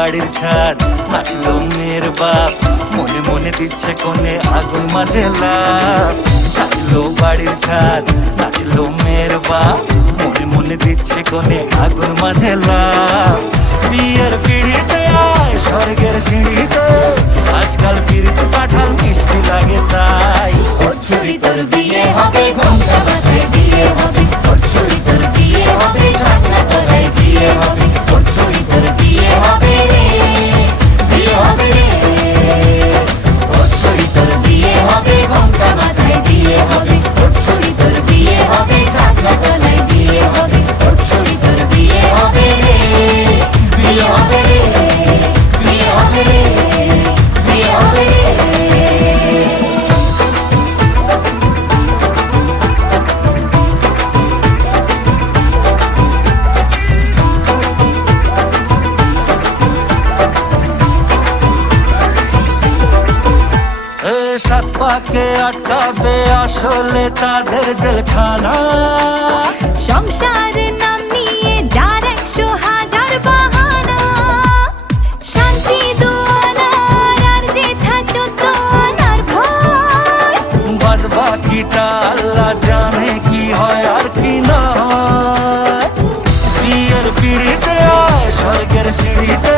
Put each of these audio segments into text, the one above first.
বাড়ির ছাদ, নাচলো মেয়ের বাপ, মনে মনে দিচ্ছে কোণে আগুন মাঝে লাভ। সাজলো বাড়ির ছাদ, নাচলো মেয়ের বাপ, মনে মনে দিচ্ছে কোণে আগুন মাঝে লাভ। বিয়ের পিড়িতে আয় স্বর্গের সিঁড়িতে, আজকাল পিড়িতে কাঁঠাল মিষ্টি লাগে তাই। ওর ছুরি তোর বিয়ে হবে, ঘোমটা মাথায় বিয়ে হবে। ওর ছুরি তোর বিয়ে হবে, ছাগনা তলায় বিয়ে হবে। ওর ছুরি তোর বিয়ে হবে রে, বিয়ে হবে রে। ওর ছুরি তোর বিয়ে হবে, ঘোমটা মাথায় বিয়ে হবে। ওর ছুরি তোর বিয়ে হবে, ছাগনা তলায় বিয়ে হবে। ওর ছুরি তোর বিয়ে হবে রে, বিয়ে হবে রে, বিয়ে হবে রে, বিয়ে হবে রে। সাত পাকে আটকাবে আসলে তাদের জেলখানা। সংসারের নাম নিয়ে যার 100,000 বাহানা, শান্তি দুয়ানার আর জেঠা 14 আনার ভয়। বাদ বাকিটা আল্লাহ জানে কি হয় আর কি না হয়। বিয়ের পিড়িতে আয় স্বর্গের সিঁড়িতে,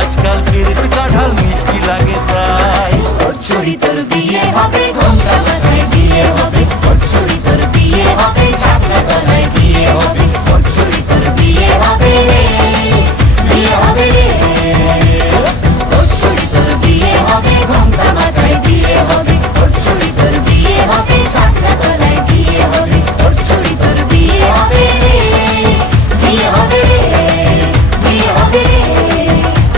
আজকাল পিড়িতে কাঁঠাল মিষ্টি লাগে তাই। ওর ছুরি তোর বিয়ে হবে, ঘোমটা মাথায় বিয়ে হবে। ওর ছুরি তোর বিয়ে হবে, ছাগনা তলায় বিয়ে হবে। ওর ছুরি তোর বিয়ে হবে রে, বিয়ে হবে রে। ওর ছুরি তোর বিয়ে হবে, ঘোমটা মাথায় বিয়ে হবে। ওর ছুরি তোর বিয়ে হবে, ছাগনা তলায় বিয়ে হবে। ওর ছুরি তোর বিয়ে হবে রে, বিয়ে হবে রে, বিয়ে হবে রে,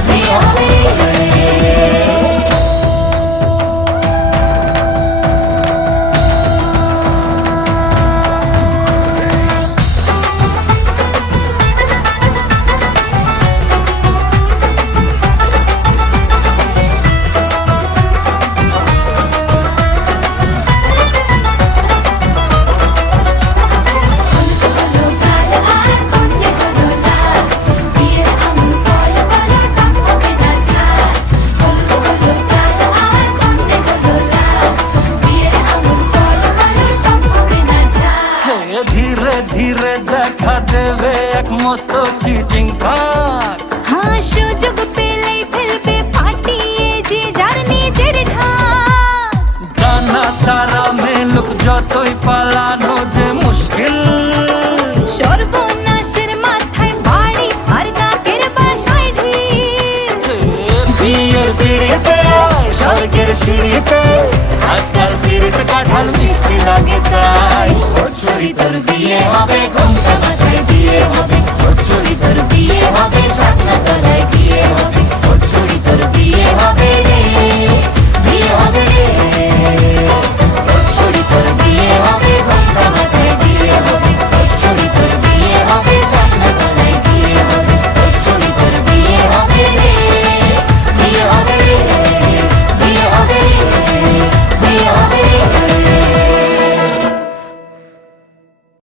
বিয়ে হবে রে। ধীরে ধীরে দেখা দেবে এক মস্ত চিটিং কাক। হ্যাঁ, সুযোগ পেলেই ফেলবে পাঠিয়ে যে যার নিজের ঢাক। ডানা তারা মেলুক যতই পালানো যে মুশকিল। সর্বনাশের মাথায় বাড়ি আর নাকের বাসায় ঢিল। বিয়ের পিড়িতে আয় স্বর্গের সিঁড়িতে, আজকাল পিড়িতে কাঁঠাল মিষ্টি লাগে তাই। ওর ছুরি তোর বিয়ে হবে।